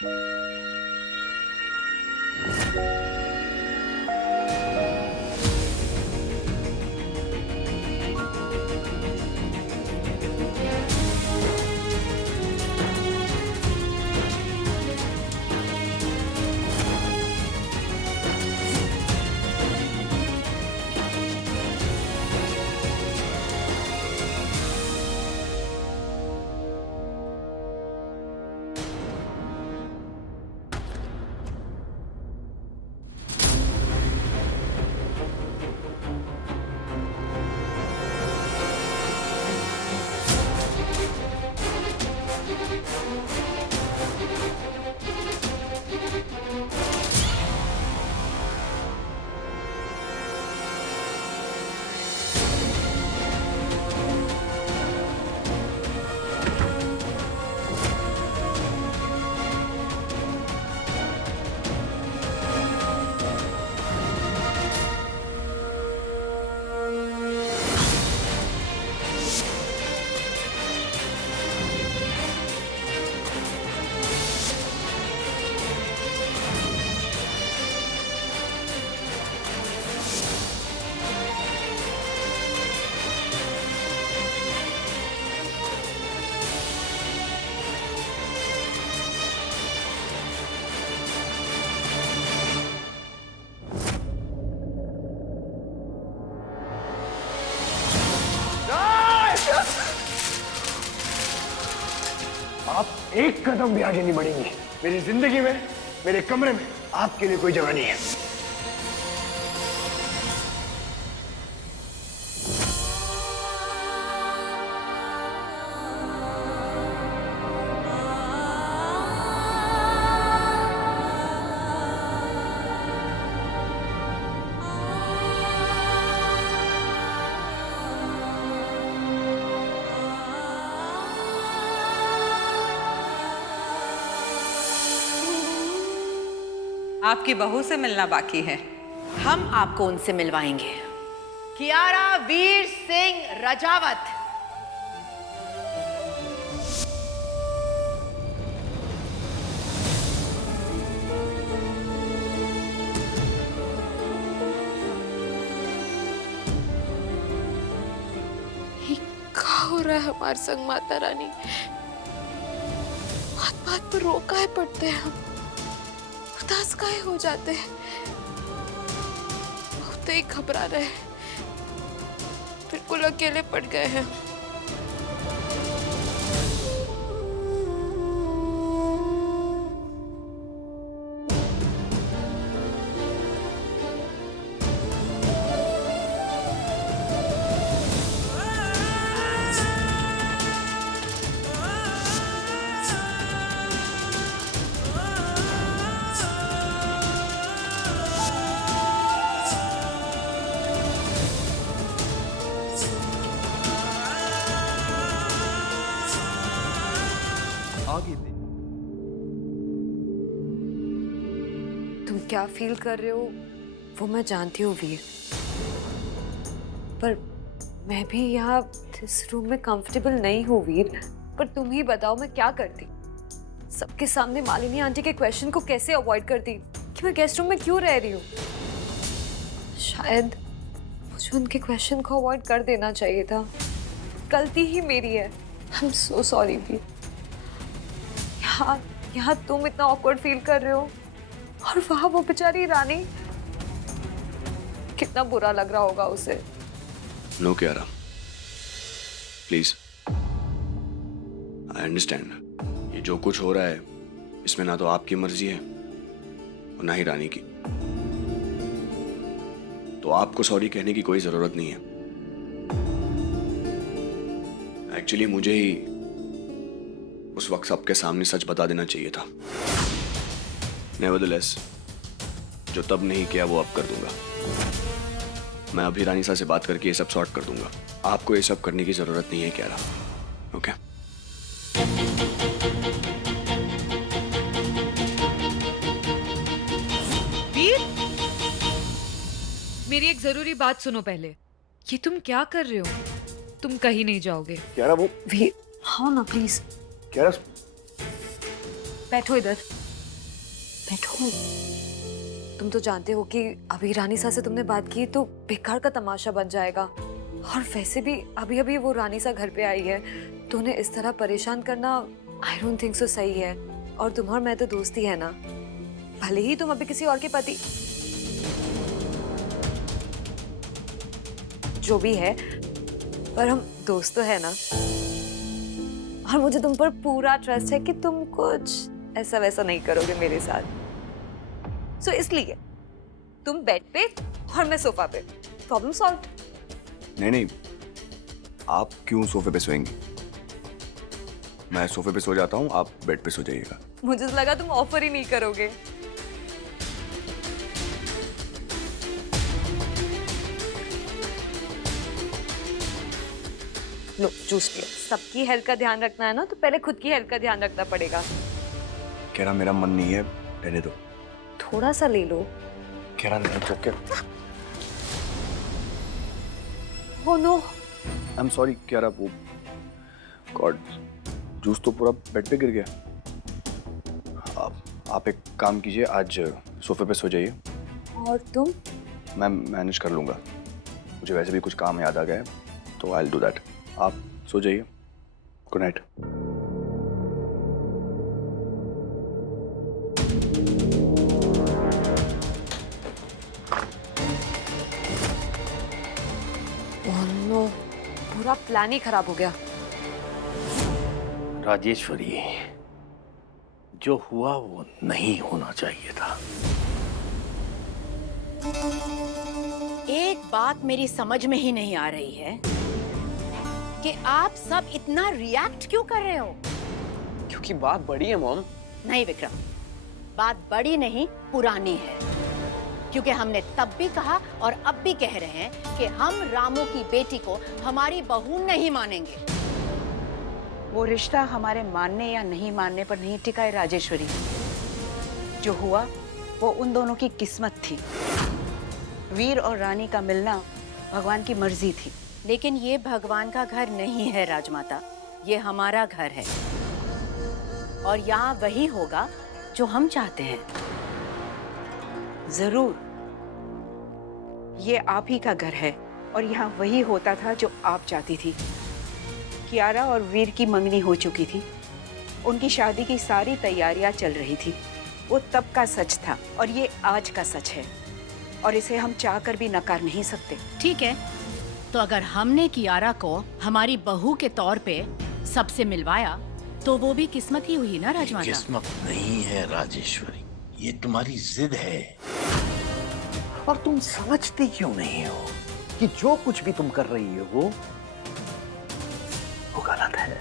आप एक कदम भी आगे नहीं बढ़ेंगी। मेरी जिंदगी में, मेरे कमरे में आपके लिए कोई जगह नहीं है। आपकी बहू से मिलना बाकी है। हम आपको उनसे मिलवाएंगे। कियारा वीर सिंह रजावत। क्या हो रहा है हमारे संग माता रानी? बात बात पर रोका है पड़ते हैं हम, उदास काहे हो जाते हैं, बहुत ही घबरा रहे हैं, बिल्कुल अकेले पड़ गए हैं। तुम क्या फील कर रहे हो वो मैं जानती हूँ वीर, पर मैं भी यहाँ इस रूम में कंफर्टेबल नहीं हूँ वीर। पर तुम ही बताओ मैं क्या करती? सबके सामने मालिनी आंटी के क्वेश्चन को कैसे अवॉइड करती कि मैं गेस्ट रूम में क्यों रह रही हूँ? शायद मुझे उनके क्वेश्चन को अवॉइड कर देना चाहिए था। गलती ही मेरी है। आई एम सो सॉरी वीर। यहाँ तुम इतना ऑकवर्ड फील कर रहे हो और वहां वो बेचारी रानी, कितना बुरा लग रहा होगा उसे। No Kiara, please, I understand. ये जो कुछ हो रहा है इसमें ना तो आपकी मर्जी है और ना ही रानी की, तो आपको सॉरी कहने की कोई जरूरत नहीं है। एक्चुअली मुझे ही उस वक्त सबके सामने सच बता देना चाहिए था। नेवरदलेस, जो तब नहीं किया वो अब कर दूंगा। मैं अभी रानी सा से बात करके ये सब सॉर्ट कर दूंगा। आपको ये सब करने की जरूरत नहीं है कियारा, ओके? वीर, मेरी एक जरूरी बात सुनो पहले। ये तुम क्या कर रहे हो? तुम कहीं नहीं जाओगे। कियारा वो वीर, हाँ ना प्लीज कियारा, बैठो इधर। बैठो। तुम तो जानते हो कि अभी रानीसा से तुमने बात की तो बेकार का तमाशा बन जाएगा। और वैसे भी अभी अभी वो रानीसा घर पे आई है तो उन्हें इस तरह परेशान करना आई डोंट थिंक सो सही है। और तुम और मैं तो दोस्ती है ना, भले ही तुम अभी किसी और के पति जो भी है, पर हम दोस्त तो है ना। और मुझे तुम पर पूरा ट्रस्ट है कि तुम कुछ ऐसा वैसा नहीं करोगे मेरे साथ। सो इसलिए तुम बेड पे और मैं सोफा पे, प्रॉब्लम सॉल्व। नहीं नहीं, आप क्यों सोफे पे सोएंगी? मैं सोफे पे सो जाता हूँ, आप बेड पे सो जाइएगा। मुझे तो लगा तुम ऑफर ही नहीं करोगे। लो जूस पियो। सबकी हेल्थ का ध्यान रखना है ना, तो पहले खुद की हेल्थ का ध्यान रखना पड़ेगा। कह रहा मेरा मन नहीं है, रहने दो। थोड़ा सा ले लो। कह रहा नहीं चुप के। Oh no! I am sorry. कह रहा वो गॉड, जूस तो पूरा बेड पे गिर गया। आप एक काम कीजिए, आज सोफे पे सो जाइए। और तुम? मैं मैनेज कर लूँगा। मुझे वैसे भी कुछ काम याद आ गया है, तो आई विल डू दैट। आप सो जाइए। Good night. ओह नो, पूरा प्लान ही खराब हो गया। राजेश्वरी, जो हुआ वो नहीं होना चाहिए था। एक बात मेरी समझ में ही नहीं आ रही है कि आप सब इतना रिएक्ट क्यों कर रहे हो? क्योंकि बात बड़ी है मॉम। नहीं विक्रम, बात बड़ी नहीं पुरानी है। क्योंकि हमने तब भी कहा और अब भी कह रहे हैं कि हम रामू की बेटी को हमारी बहू नहीं मानेंगे। वो रिश्ता हमारे मानने या नहीं मानने पर नहीं टिका है राजेश्वरी। जो हुआ वो उन दोनों की किस्मत थी। वीर और रानी का मिलना भगवान की मर्जी थी। लेकिन ये भगवान का घर नहीं है राजमाता, ये हमारा घर है और यहाँ वही होगा जो हम चाहते हैं। जरूर, ये आप ही का घर है और यहाँ वही होता था जो आप चाहती थी। कियारा और वीर की मंगनी हो चुकी थी, उनकी शादी की सारी तैयारियां चल रही थी। वो तब का सच था और ये आज का सच है और इसे हम चाहकर भी नकार नहीं सकते। ठीक है, तो अगर हमने कियारा को हमारी बहू के तौर पे सबसे मिलवाया तो वो भी किस्मत ही हुई ना राजमाता? किस्मत नहीं है राजेश्वरी, ये तुम्हारी जिद है। और तुम समझती क्यों नहीं हो कि जो कुछ भी तुम कर रही हो वो गलत है।